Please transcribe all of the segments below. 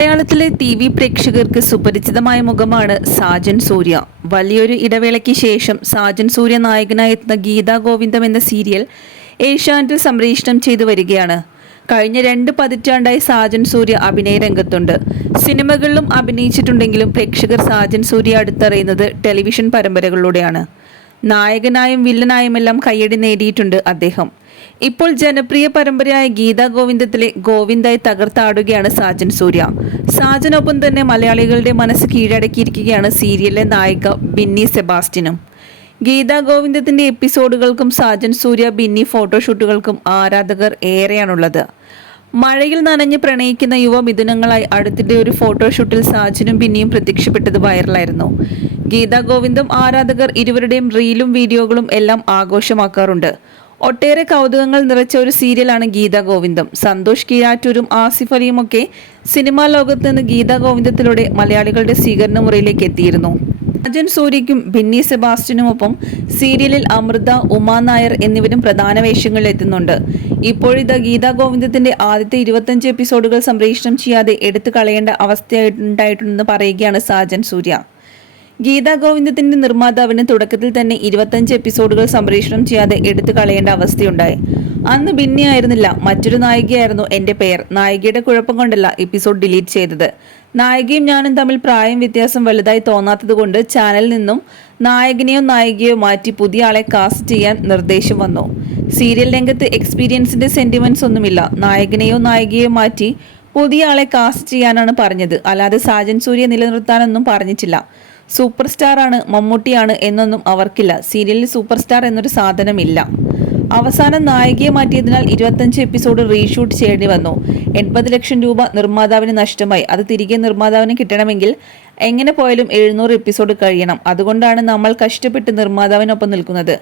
മലയാളത്തിലെ T V പ്രേക്ഷകർക്ക് സുപരിചിതമായ മുഖമാണ് സാജൻ സൂര്യ. വലിയൊരു ഇടവേളയ്ക്ക് ശേഷം സാജൻ സൂര്യ നായകനായി എത്തുന്ന ഗീതാ ഗോവിന്ദം എന്ന സീരിയൽ ഏഷ്യാനെറ്റിൽ സംപ്രേഷണം ചെയ്തു വരികയാണ്. കഴിഞ്ഞ രണ്ട് പതിറ്റാണ്ടായി സാജൻ സൂര്യ അഭിനയ രംഗത്തുണ്ട്. സിനിമകളിലും അഭിനയിച്ചിട്ടുണ്ടെങ്കിലും പ്രേക്ഷകർ സാജൻ സൂര്യ അടുത്തറിയുന്നത് ടെലിവിഷൻ പരമ്പരകളിലൂടെയാണ്. നായകനായും വില്ലനായുമെല്ലാം കയ്യടി നേടിയിട്ടുണ്ട് അദ്ദേഹം. ഇപ്പോൾ ജനപ്രിയ പരമ്പരയായ ഗീതാ ഗോവിന്ദത്തിലെ ഗോവിന്ദായി തകർത്താടുകയാണ് സാജൻ സൂര്യ. സാജനൊപ്പം തന്നെ മലയാളികളുടെ മനസ്സ് കീഴടക്കിയിരിക്കുകയാണ് സീരിയലിലെ നായിക ബിന്നി സെബാസ്റ്റിനും ഗീതാ ഗോവിന്ദത്തിന്റെ എപ്പിസോഡുകൾക്കും സാജൻ സൂര്യ ബിന്നി ഫോട്ടോഷൂട്ടുകൾക്കും ആരാധകർ ഏറെയാണുള്ളത്. മഴയിൽ നനഞ്ഞ് പ്രണയിക്കുന്ന യുവ മിഥുനങ്ങളായി അടുത്തിടെ ഒരു ഫോട്ടോഷൂട്ടിൽ സാജനും ബിന്നിയും പ്രത്യക്ഷപ്പെട്ടത് വൈറലായിരുന്നു. ഗീതാ ഗോവിന്ദും ആരാധകർ ഇരുവരുടെയും റീലും വീഡിയോകളും എല്ലാം ആഘോഷമാക്കാറുണ്ട്. ഒട്ടേറെ കൗതുകങ്ങൾ നിറച്ച ഒരു സീരിയലാണ് ഗീതാ ഗോവിന്ദം. സന്തോഷ് കീരാറ്റൂരും ആസിഫ് അലിയും ഒക്കെ സിനിമാ ലോകത്ത് നിന്ന് ഗീതാ ഗോവിന്ദത്തിലൂടെ മലയാളികളുടെ സ്വീകരണ മുറിയിലേക്ക് എത്തിയിരുന്നു. അജൻ സൂര്യയ്ക്കും ബിന്നി സെബാസ്റ്റ്യനുമൊപ്പം സീരിയലിൽ അമൃത ഉമാ നായർ എന്നിവരും പ്രധാന വേഷങ്ങളിൽ എത്തുന്നുണ്ട്. ഇപ്പോഴിത് ഗീതാ ഗോവിന്ദത്തിന്റെ ആദ്യത്തെ ഇരുപത്തഞ്ച് എപ്പിസോഡുകൾ സംപ്രേഷണം ചെയ്യാതെ എടുത്തു കളയേണ്ട അവസ്ഥയായിട്ടുണ്ടായിട്ടുണ്ടെന്ന് പറയുകയാണ് സാജൻ സൂര്യ. ഗീതാ ഗോവിന്ദത്തിന്റെ നിർമ്മാതാവിന് തുടക്കത്തിൽ തന്നെ ഇരുപത്തഞ്ച് എപ്പിസോഡുകൾ സംപ്രേഷണം ചെയ്യാതെ എടുത്തു കളയേണ്ട അവസ്ഥയുണ്ടായി. അന്ന് ഭിന്നിയായിരുന്നില്ല മറ്റൊരു നായികയായിരുന്നു എന്റെ പേർ. നായികയുടെ കുഴപ്പം കൊണ്ടല്ല എപ്പിസോഡ് ഡിലീറ്റ് ചെയ്തത്. നായികയും ഞാനും തമ്മിൽ പ്രായം വ്യത്യാസം വലുതായി തോന്നാത്തത് കൊണ്ട് ചാനലിൽ നിന്നും നായകനെയോ നായികയോ മാറ്റി പുതിയ ആളെ കാസ്റ്റ് ചെയ്യാൻ നിർദ്ദേശം വന്നു. സീരിയൽ രംഗത്ത് എക്സ്പീരിയൻസിന്റെ സെന്റിമെന്റ്സ് ഒന്നുമില്ല. നായകനെയോ നായികയോ മാറ്റി പുതിയ ആളെ കാസ്റ്റ് ചെയ്യാനാണ് പറഞ്ഞത്. അല്ലാതെ സാജൻ സൂര്യ നിലനിർത്താനൊന്നും പറഞ്ഞിട്ടില്ല. സൂപ്പർ സ്റ്റാർ ആണ് മമ്മൂട്ടിയാണ് എന്നൊന്നും അവർക്കില്ല. സീരിയലിൽ സൂപ്പർ സ്റ്റാർ എന്നൊരു സാധനമില്ല. അവസാനം നായികയെ മാറ്റിയതിനാൽ ഇരുപത്തഞ്ച് എപ്പിസോഡ് റീഷൂട്ട് ചെയ്യേണ്ടി വന്നു. എൺപത് ലക്ഷം രൂപ നിർമ്മാതാവിന് നഷ്ടമായി. അത് തിരികെ നിർമ്മാതാവിന് കിട്ടണമെങ്കിൽ എങ്ങനെ പോയാലും എഴുന്നൂറ് എപ്പിസോഡ് കഴിയണം. അതുകൊണ്ടാണ് നമ്മൾ കഷ്ടപ്പെട്ട് നിർമ്മാതാവിനൊപ്പം നിൽക്കുന്നത്.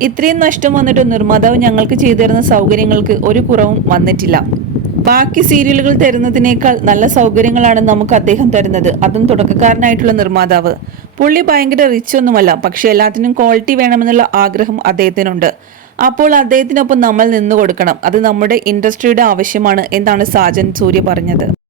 ഇത്രയും നഷ്ടം വന്നിട്ടും നിർമ്മാതാവ് ഞങ്ങൾക്ക് ചെയ്തു തരുന്ന സൗകര്യങ്ങൾക്ക് ഒരു കുറവും വന്നിട്ടില്ല. ബാക്കി സീരിയലുകൾ തരുന്നതിനേക്കാൾ നല്ല സൗകര്യങ്ങളാണ് നമുക്ക് അദ്ദേഹം തരുന്നത്. അതും തുടക്കക്കാരനായിട്ടുള്ള നിർമ്മാതാവ്. പുള്ളി ഭയങ്കര റിച്ച് ഒന്നുമല്ല പക്ഷെ എല്ലാത്തിനും ക്വാളിറ്റി വേണമെന്നുള്ള ആഗ്രഹം അദ്ദേഹത്തിനുണ്ട്. അപ്പോൾ അദ്ദേഹത്തിനൊപ്പം നമ്മൾ നിന്നു കൊടുക്കണം അത് നമ്മുടെ ഇൻഡസ്ട്രിയുടെ ആവശ്യമാണ് എന്നാണ് സാജൻ സൂര്യ പറഞ്ഞത്.